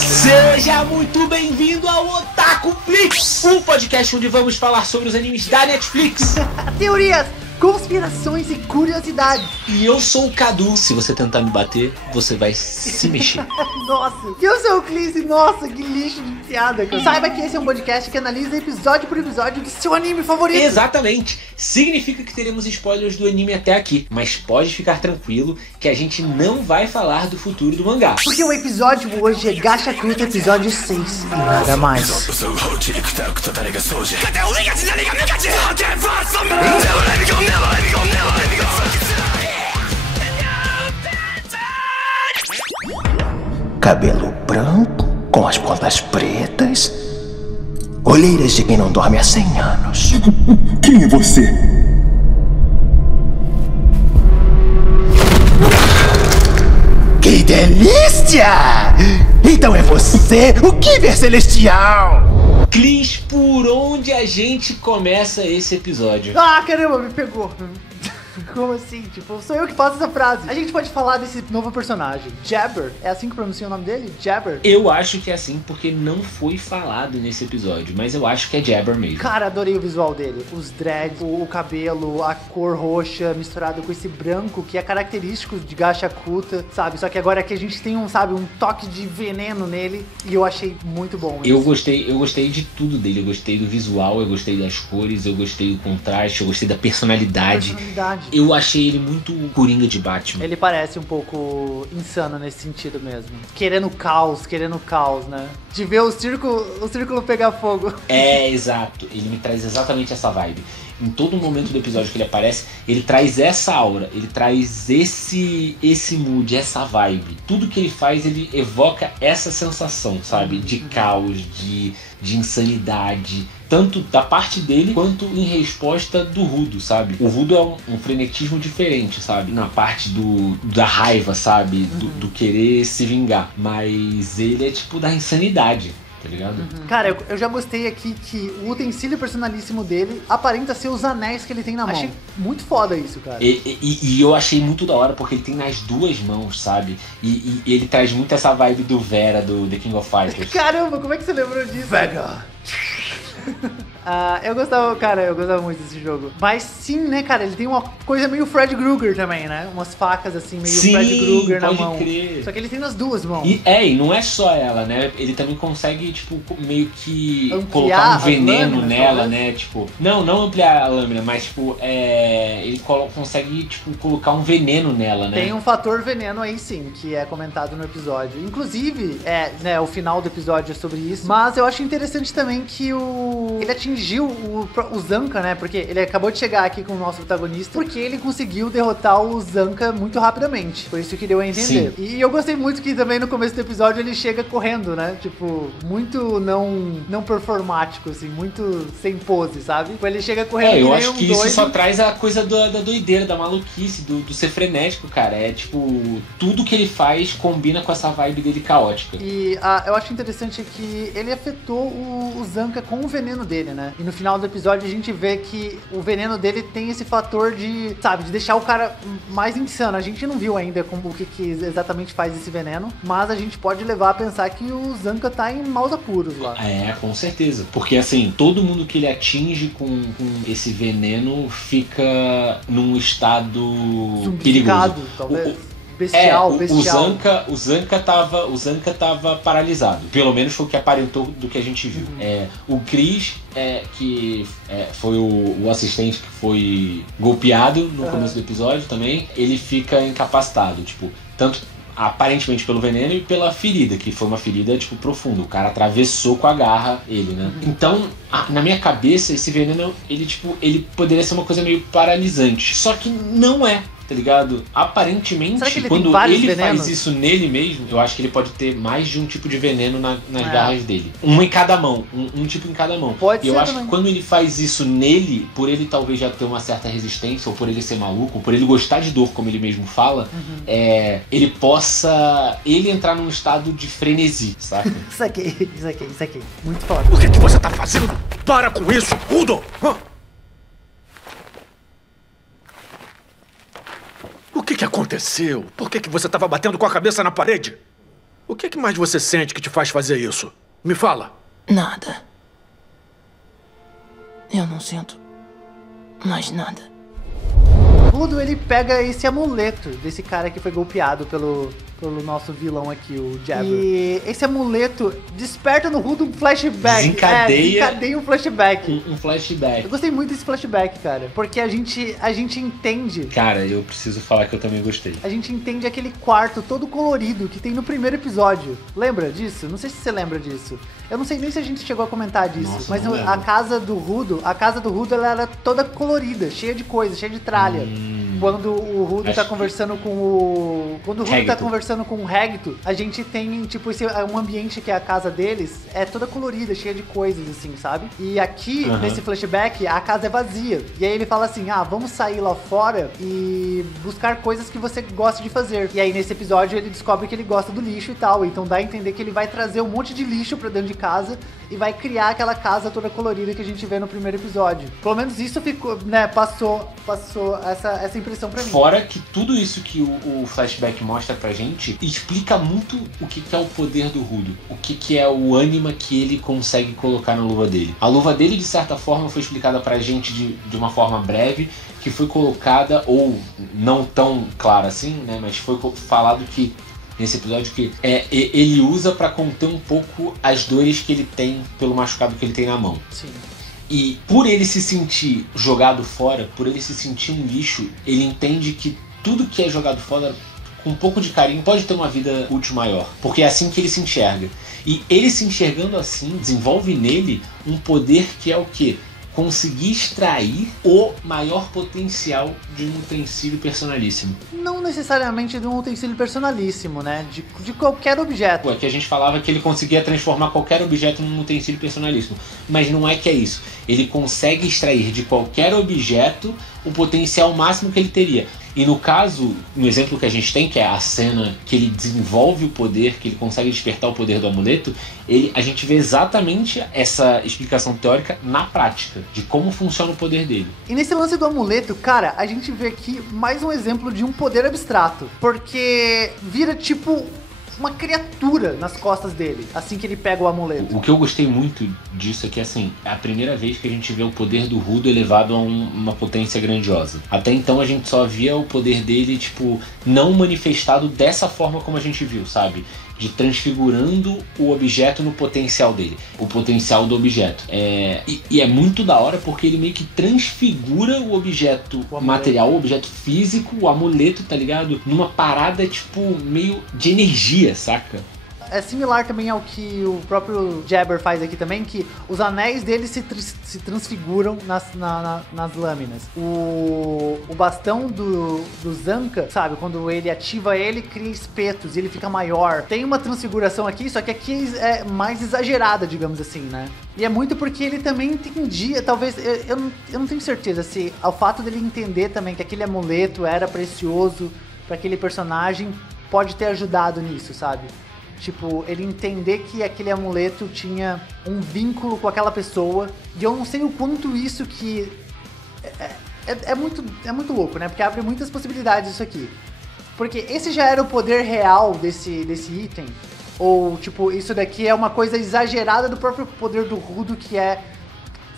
Seja muito bem-vindo ao Otaku Flix, um podcast onde vamos falar sobre os animes da Netflix. Teorias, conspirações e curiosidades. E eu sou o Cadu. Se você tentar me bater, você vai se mexer. Nossa, eu sou o Clis, nossa, que lixo de piada, cara. Saiba que esse é um podcast que analisa episódio por episódio do seu anime favorito. Exatamente. Significa que teremos spoilers do anime até aqui, mas pode ficar tranquilo que a gente não vai falar do futuro do mangá. Porque o episódio hoje é Gachakuta episódio 6 e nada mais. Cabelo branco, com as pontas pretas, olheiras de quem não dorme há 100 anos. Quem é você? Que delícia! Então é você, o Kiver Celestial! Clis, por onde a gente começa esse episódio? Ah, caramba, me pegou. Como assim? Tipo, sou eu que faço essa frase. A gente pode falar desse novo personagem, Jabber. É assim que pronuncia o nome dele? Jabber? Eu acho que é assim porque não foi falado nesse episódio, mas eu acho que é Jabber mesmo. Cara, adorei o visual dele. Os dreads, o cabelo, a cor roxa misturado com esse branco que é característico de Gachakuta, sabe? Só que agora aqui a gente tem um toque de veneno nele e eu achei muito bom isso. Eu gostei de tudo dele. Eu gostei do visual, eu gostei das cores, eu gostei do contraste, eu gostei da personalidade. Eu achei ele muito Coringa de Batman. Ele parece um pouco insano nesse sentido mesmo. Querendo caos, né? De ver o círculo pegar fogo. É, exato. Ele me traz exatamente essa vibe. Em todo momento do episódio que ele aparece, ele traz essa aura, ele traz esse mood, essa vibe. Tudo que ele faz, ele evoca essa sensação, sabe? De caos, de insanidade. Tanto da parte dele, quanto em resposta do Rudo, sabe? O Rudo é um frenetismo diferente, sabe? Na parte da raiva, sabe? Do querer se vingar. Mas ele é tipo da insanidade. Tá ligado? Cara, eu já gostei aqui que o utensílio personalíssimo dele aparenta ser os anéis que ele tem na mão. Achei muito foda isso, cara. E eu achei muito da hora porque ele tem nas duas mãos, sabe? E ele traz muito essa vibe do Vera, do The King of Fighters. Caramba, como é que você lembrou disso? Vega! Eu gostava muito desse jogo. Mas sim, né, cara, ele tem uma coisa meio Fred Krueger também, né? Umas facas assim, meio Fred Krueger na mão. Crer. Só que ele tem nas duas mãos. E não é só ela, né? Ele também consegue, tipo, meio que ampliar colocar um veneno lâminas, nela, talvez. né? Tipo, não ampliar a lâmina, mas, tipo, ele consegue, tipo, colocar um veneno nela, né? Tem um fator veneno aí sim, que é comentado no episódio. Inclusive, o final do episódio é sobre isso. Mas eu acho interessante também que ele atingiu o Zanka, né? Porque ele acabou de chegar aqui com o nosso protagonista, porque ele conseguiu derrotar o Zanka muito rapidamente. Foi isso que deu a entender. Sim. E eu gostei muito que também no começo do episódio ele chega correndo, né? Tipo, muito não performático, assim, muito sem pose, sabe? Tipo, ele chega correndo eu que acho nem um que doido. isso só traz a coisa da doideira, da maluquice, do ser frenético, cara. É tipo, tudo que ele faz combina com essa vibe dele caótica. E eu acho interessante que ele afetou o Zanka com o veneno dele, né? E no final do episódio a gente vê que o veneno dele tem esse fator de deixar o cara mais insano. A gente não viu ainda o que exatamente faz esse veneno, mas a gente pode levar a pensar que o Zanka tá em maus apuros lá. É, com certeza. Porque assim, todo mundo que ele atinge com esse veneno fica num estado perigoso. Talvez. Bestial. O Zanka tava paralisado. Pelo menos foi o que aparentou do que a gente viu. O Chris, que foi o assistente que foi golpeado no começo do episódio também, ele fica incapacitado, tipo, tanto aparentemente pelo veneno e pela ferida, que foi uma ferida, tipo, profunda. O cara atravessou com a garra ele, né? Então, na minha cabeça, esse veneno, ele poderia ser uma coisa meio paralisante. Só que não é. Tá ligado? Aparentemente, quando ele faz isso nele mesmo, eu acho que ele pode ter mais de um tipo de veneno nas garras dele. Um em cada mão. Um tipo em cada mão. Pode ser eu acho também. que quando ele faz isso nele, por ele talvez já ter uma certa resistência, ou por ele ser maluco, ou por ele gostar de dor, como ele mesmo fala, ele possa entrar num estado de frenesi, saca? Isso aqui. Muito foda. O que você tá fazendo? Para com isso, Udo! O que aconteceu? Por que você estava batendo com a cabeça na parede? O que mais você sente que te faz fazer isso? Me fala. Nada. Eu não sinto mais nada. Rudo, ele pega esse amuleto desse cara que foi golpeado pelo nosso vilão aqui, o Jabber. E esse amuleto desperta no Rudo um flashback. Desencadeia um flashback. Um flashback. Eu gostei muito desse flashback, cara. Porque a gente entende... Cara, eu preciso falar que eu também gostei. A gente entende aquele quarto todo colorido que tem no primeiro episódio. Lembra disso? Não sei se você lembra disso. Eu não sei nem se a gente chegou a comentar disso. Nossa, mas a casa do Rudo, ela era toda colorida, cheia de coisa, cheia de tralha. Quando o Rudo tá conversando com o... Quando o Rudo tá conversando com o Regto, a gente tem, tipo, um ambiente que é a casa deles, é toda colorida, cheia de coisas, assim, sabe? E aqui, nesse flashback, a casa é vazia. E aí ele fala assim, vamos sair lá fora e buscar coisas que você gosta de fazer. E aí, nesse episódio, ele descobre que ele gosta do lixo e tal. Então dá a entender que ele vai trazer um monte de lixo pra dentro de casa e vai criar aquela casa toda colorida que a gente vê no primeiro episódio. Pelo menos isso ficou, né, passou essa impressão pra mim. Fora que tudo isso que o flashback mostra pra gente explica muito o que é o poder do Rudo. O que é o ânima que ele consegue colocar na luva dele. A luva dele, de certa forma, foi explicada pra gente de uma forma breve, que foi colocada, ou não tão clara assim, né, mas foi falado que nesse episódio que ele usa pra conter um pouco as dores que ele tem pelo machucado que ele tem na mão. Sim. E por ele se sentir jogado fora, por ele se sentir um lixo, ele entende que tudo que é jogado fora, com um pouco de carinho, pode ter uma vida útil maior. Porque é assim que ele se enxerga. E ele se enxergando assim, desenvolve nele um poder que é o quê? Conseguir extrair o maior potencial de um utensílio personalíssimo. Não necessariamente de um utensílio personalíssimo, né? De qualquer objeto. É que a gente falava que ele conseguia transformar qualquer objeto num utensílio personalíssimo. Mas não é que é isso. Ele consegue extrair de qualquer objeto o potencial máximo que ele teria. E no caso, no exemplo que a gente tem, que é a cena que ele desenvolve o poder, que ele consegue despertar o poder do amuleto, a gente vê exatamente essa explicação teórica na prática, de como funciona o poder dele. E nesse lance do amuleto, cara, a gente vê aqui mais um exemplo de um poder abstrato, porque vira tipo uma criatura nas costas dele, assim que ele pega o amuleto. O que eu gostei muito disso é que, assim, é a primeira vez que a gente vê o poder do Rudo elevado a uma potência grandiosa. Até então a gente só via o poder dele, tipo, não manifestado dessa forma como a gente viu, sabe? De transfigurando o objeto no potencial dele, o potencial do objeto. E é muito da hora porque ele meio que transfigura o objeto material, o objeto físico, o amuleto, tá ligado? Numa parada, tipo, meio de energia, saca? É similar também ao que o próprio Jabber faz aqui também, que os anéis dele se transfiguram nas lâminas. O bastão do Zanka, sabe, quando ele ativa ele, cria espetos e ele fica maior. Tem uma transfiguração aqui, só que aqui é mais exagerada, digamos assim, né? E é muito porque ele também entendia, talvez, eu não tenho certeza se ao fato dele entender também que aquele amuleto era precioso para aquele personagem, pode ter ajudado nisso, sabe? Tipo, ele entender que aquele amuleto tinha um vínculo com aquela pessoa. E eu não sei o quanto isso que... É muito louco, né? Porque abre muitas possibilidades isso aqui. Porque esse já era o poder real desse item. Ou, tipo, isso daqui é uma coisa exagerada do próprio poder do Rudo, que é,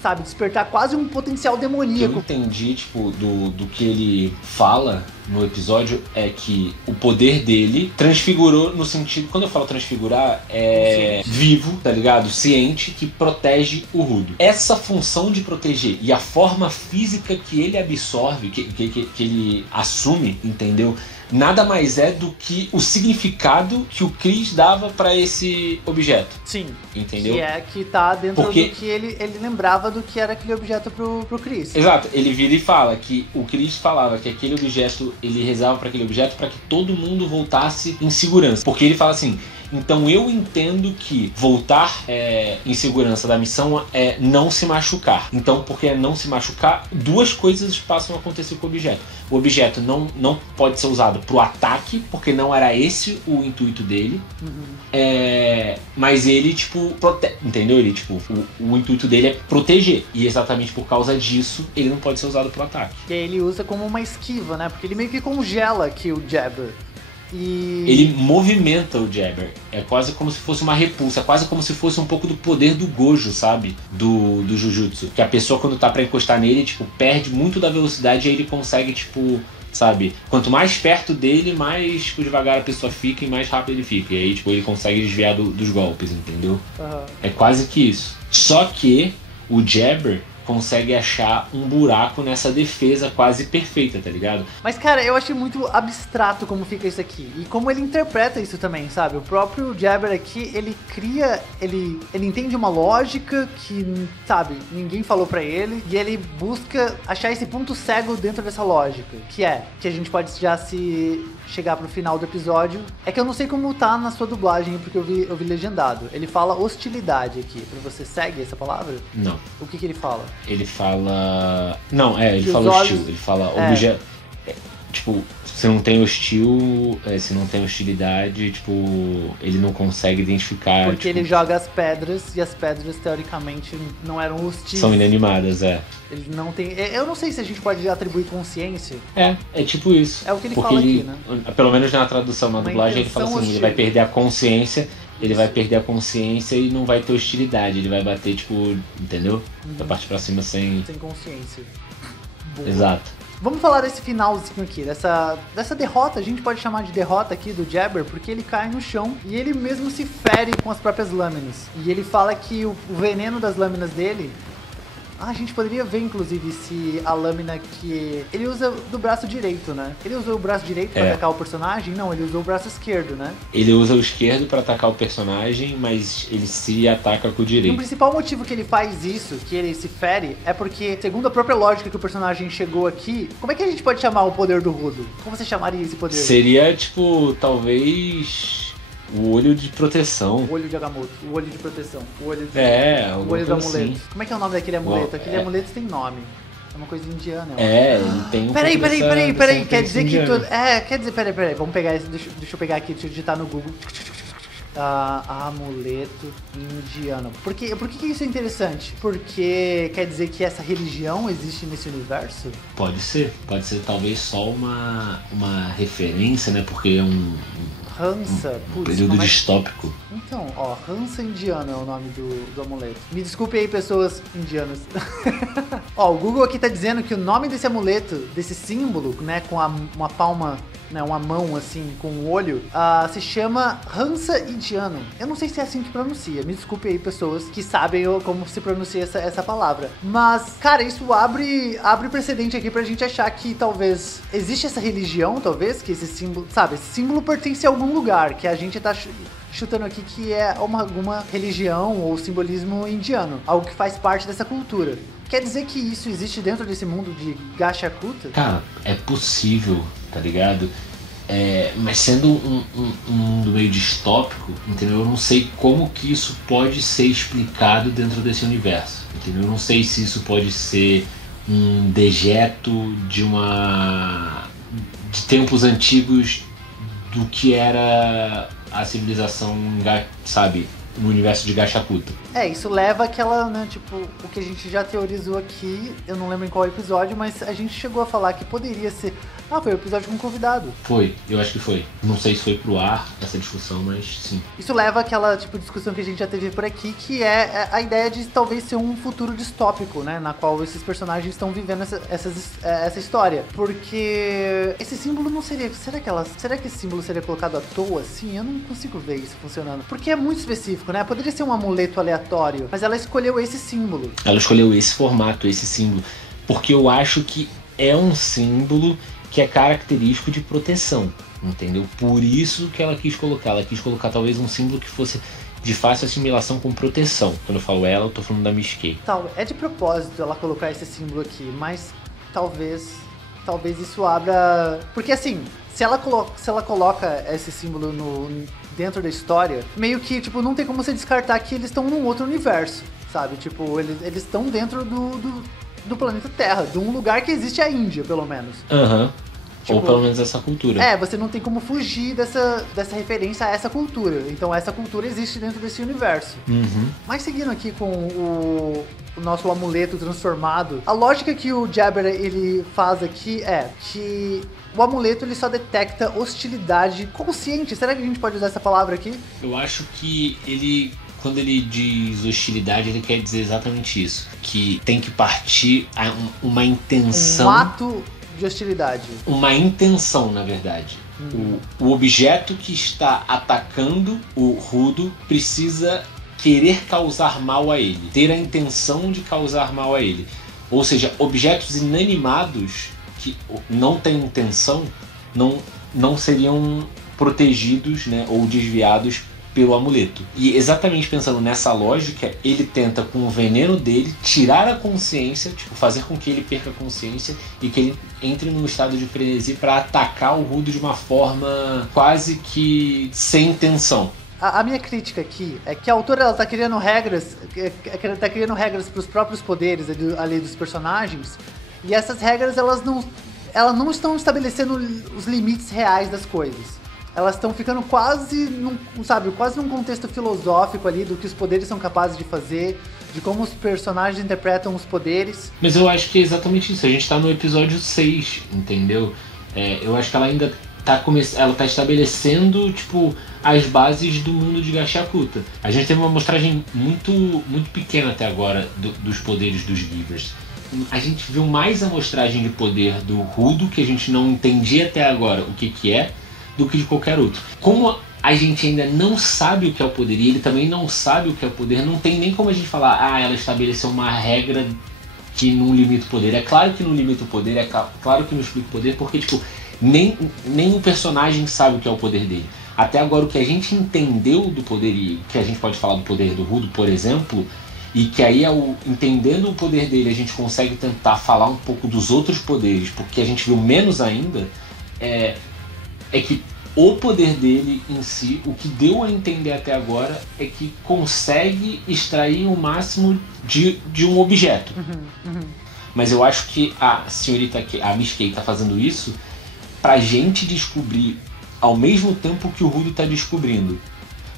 sabe, despertar quase um potencial demoníaco. O que eu entendi, tipo, do que ele fala no episódio é que o poder dele transfigurou no sentido... Quando eu falo transfigurar, é vivo, tá ligado? Ciente, que protege o Rudo. Essa função de proteger e a forma física que ele absorve, que ele assume, entendeu? Nada mais é do que o significado que o Chris dava pra esse objeto. Sim. Entendeu? Que tá dentro do que ele lembrava do que era aquele objeto pro Chris. Exato. Ele vira e fala que o Chris falava que aquele objeto, ele rezava pra aquele objeto pra que todo mundo voltasse em segurança. Porque ele fala assim... Então eu entendo que voltar em segurança da missão é não se machucar. Então, porque é não se machucar, duas coisas passam a acontecer com o objeto. O objeto não pode ser usado pro ataque, porque não era esse o intuito dele. Mas ele, tipo, entendeu? Ele, tipo, o intuito dele é proteger. E exatamente por causa disso, ele não pode ser usado pro ataque. E aí ele usa como uma esquiva, né? Porque ele meio que congela aqui o Jabber. E... Ele movimenta o Jabber. É quase como se fosse uma repulsa. É quase como se fosse um pouco do poder do Gojo, sabe? Do Jujutsu. Que a pessoa, quando tá pra encostar nele, tipo, perde muito da velocidade e aí ele consegue, tipo... Sabe? Quanto mais perto dele, mais tipo, devagar a pessoa fica e mais rápido ele fica. E aí, tipo, ele consegue desviar dos golpes, entendeu? É quase que isso. Só que o Jabber consegue achar um buraco nessa defesa quase perfeita, tá ligado? Mas, cara, eu achei muito abstrato como fica isso aqui. E como ele interpreta isso também, sabe? O próprio Jabber aqui, ele cria... Ele entende uma lógica que, sabe, ninguém falou pra ele. E ele busca achar esse ponto cego dentro dessa lógica. Que a gente pode já se... chegar pro final do episódio. É que eu não sei como tá na sua dublagem, porque eu vi legendado. Ele fala hostilidade aqui. Pra você segue essa palavra? Não. O que ele fala? Ele fala... Não, ele fala hostil. Ele fala objeto... Tipo, se não tem hostil, se não tem hostilidade, tipo, ele não consegue identificar... Porque tipo, ele joga as pedras, e as pedras, teoricamente, não eram hostis. São inanimadas, Ele não tem... Eu não sei se a gente pode atribuir consciência. É tipo isso. É o que ele porque fala aqui, né? Pelo menos na tradução, na Uma dublagem, ele fala assim, intenção ele vai perder a consciência... Ele vai perder a consciência e não vai ter hostilidade. Ele vai bater, tipo, entendeu? Vai partir pra cima sem consciência. Boa. Exato. Vamos falar desse finalzinho aqui, dessa derrota, a gente pode chamar de derrota aqui do Jabber, porque ele cai no chão e ele mesmo se fere com as próprias lâminas. E ele fala que o veneno das lâminas dele... a gente poderia ver, inclusive, se a lâmina que... Ele usa do braço direito, né? Ele usou o braço direito pra atacar o personagem? Não, ele usou o braço esquerdo, né? Ele usa o esquerdo pra atacar o personagem, mas ele se ataca com o E o direito. principal motivo que ele faz isso, que ele se fere, é porque, segundo a própria lógica que o personagem chegou aqui, como é que a gente pode chamar o poder do Rudo? Como você chamaria esse poder? Seria, tipo, talvez... O olho de proteção. O olho de Agamotto, o olho de proteção, o olho de... o olho do amuleto. assim. Como é que é o nome daquele amuleto? Bom, Aquele amuleto tem nome. É uma coisa indiana, eu acho. Ele tem um Peraí, pouco dessa quer dizer que indiana. tu... quer dizer, peraí, vamos pegar isso, deixa eu pegar aqui, deixa eu digitar no Google. Amuleto indiano. Por que isso é interessante? Porque quer dizer que essa religião existe nesse universo? Pode ser talvez só uma referência, né? Porque é um Hansa, período distópico. Então, Hansa indiano é o nome do amuleto. Me desculpe aí, pessoas indianas. O Google aqui tá dizendo que o nome desse amuleto, desse símbolo, né, com uma palma, né, uma mão assim, com um olho, se chama Hansa indiano. Eu não sei se é assim que pronuncia. Me desculpe aí, pessoas que sabem como se pronuncia essa palavra. Mas, cara, isso abre precedente aqui pra gente achar que talvez existe essa religião, talvez, que esse símbolo, sabe, esse símbolo pertence a algum lugar, que a gente tá chutando aqui que é alguma religião ou simbolismo indiano, algo que faz parte dessa cultura. Quer dizer que isso existe dentro desse mundo de Gachakuta? Cara, é possível, tá ligado? Mas sendo um mundo meio distópico, entendeu? Eu não sei como que isso pode ser explicado dentro desse universo, entendeu? Eu não sei se isso pode ser um dejeto de tempos antigos do que era a civilização, sabe, no universo de Gachakuta. Isso leva àquela, né, tipo, o que a gente já teorizou aqui, eu não lembro em qual episódio, mas a gente chegou a falar que poderia ser... foi o episódio com um convidado. Foi, eu acho que foi. Não sei se foi pro ar essa discussão, mas sim. Isso leva àquela, tipo, discussão que a gente já teve por aqui, que é a ideia de talvez ser um futuro distópico, né, na qual esses personagens estão vivendo essa história. Porque esse símbolo não seria... Será que esse símbolo seria colocado à toa, assim? Eu não consigo ver isso funcionando. Porque é muito específico, né? Poderia ser um amuleto aleatório, mas ela escolheu esse símbolo. Ela escolheu esse formato, esse símbolo, porque eu acho que é um símbolo que é característico de proteção, entendeu? Por isso que ela quis colocar. Ela quis colocar talvez um símbolo que fosse de fácil assimilação com proteção. Quando eu falo ela, eu tô falando da Mishkei. É de propósito ela colocar esse símbolo aqui, mas talvez isso abra... Porque assim, se ela coloca esse símbolo dentro da história, meio que, tipo, não tem como você descartar que eles estão num outro universo, sabe? Tipo, eles estão dentro do planeta Terra, de um lugar que existe a Índia, pelo menos. Ou pelo menos essa cultura. Você não tem como fugir dessa referência a essa cultura. Então essa cultura existe dentro desse universo. Mas seguindo aqui com o nosso amuleto transformado, a lógica que o Jabber ele faz aqui é que o amuleto ele só detecta hostilidade consciente. Será que a gente pode usar essa palavra aqui? Eu acho que ele... Quando ele diz hostilidade, ele quer dizer exatamente isso. Que tem que partir uma intenção... Um ato de hostilidade. Uma intenção, na verdade. O objeto que está atacando o Rudo precisa querer causar mal a ele. Ter a intenção de causar mal a ele. Ou seja, objetos inanimados que não têm intenção não seriam protegidos, né, ou desviados pelo amuleto. E exatamente pensando nessa lógica, ele tenta com o veneno dele tirar a consciência, tipo, fazer com que ele perca a consciência e que ele entre num estado de frenesi para atacar o Rudo de uma forma quase que sem intenção. A minha crítica aqui é que a autora ela tá criando regras, para os próprios poderes ali dos personagens, e essas regras elas não estão estabelecendo os limites reais das coisas. Elas estão ficando quase num contexto filosófico ali do que os poderes são capazes de fazer, de como os personagens interpretam os poderes. Mas eu acho que é exatamente isso. A gente tá no episódio 6, entendeu? Eu acho que ela ainda ela tá estabelecendo, tipo, as bases do mundo de Gachakuta. A gente teve uma amostragem muito, muito pequena até agora dos poderes dos Givers. A gente viu mais amostragem de poder do Rudo, que a gente não entendia até agora o que é, do que de qualquer outro. Como a gente ainda não sabe o que é o poder e ele também não sabe o que é o poder, não tem nem como a gente falar, ela estabeleceu uma regra que não limita o poder. É claro que não limita o poder, é claro que não explica o poder, porque tipo, nem o personagem sabe o que é o poder dele. Até agora o que a gente entendeu do poder, e que a gente pode falar do poder do Rudo, por exemplo, e que aí entendendo o poder dele a gente consegue tentar falar um pouco dos outros poderes, porque a gente viu menos ainda, é que o poder dele em si, o que deu a entender até agora é que consegue extrair o máximo de um objeto. Mas eu acho que a senhorita, a Miss Kay, tá fazendo isso pra gente descobrir ao mesmo tempo que o Rudo tá descobrindo.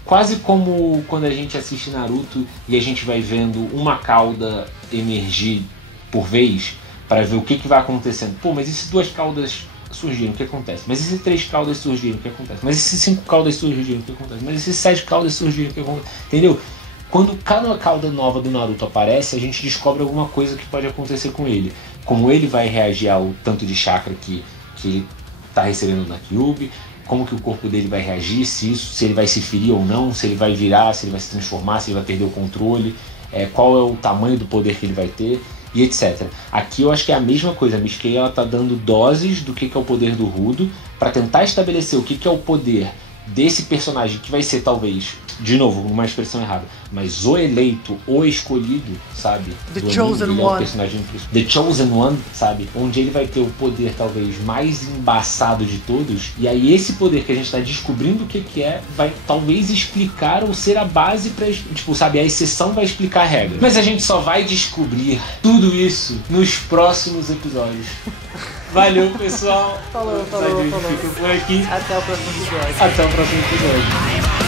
Quase como quando a gente assiste Naruto e a gente vai vendo uma cauda emergir por vez para ver o que vai acontecendo. Pô, mas e se 2 caudas surgiram, o que acontece? Mas e se 3 caudas surgiram, o que acontece? Mas e se 5 caudas surgiram, o que acontece? Mas e se 7 caudas surgiram, o que acontece? Entendeu? Quando cada cauda nova do Naruto aparece, a gente descobre alguma coisa que pode acontecer com ele. Como ele vai reagir ao tanto de chakra que ele tá recebendo na Kyuubi, como que o corpo dele vai reagir, se ele vai se ferir ou não, se ele vai virar, se ele vai se transformar, se ele vai perder o controle, qual é o tamanho do poder que ele vai ter, e etc. Aqui eu acho que é a mesma coisa. A Miss Kay, ela tá dando doses do que é o poder do Rudo para tentar estabelecer o que é o poder desse personagem, que vai ser talvez, de novo, uma expressão errada, mas o eleito, o escolhido, sabe? The Chosen One. Personagem, The Chosen One, sabe? Onde ele vai ter o poder talvez mais embaçado de todos, e aí esse poder que a gente tá descobrindo o que é, vai talvez explicar ou ser a base pra, tipo, sabe? A exceção vai explicar a regra. Mas a gente só vai descobrir tudo isso nos próximos episódios. Valeu, pessoal. Falou. Fica por aqui. Até o próximo episódio. Até o próximo episódio.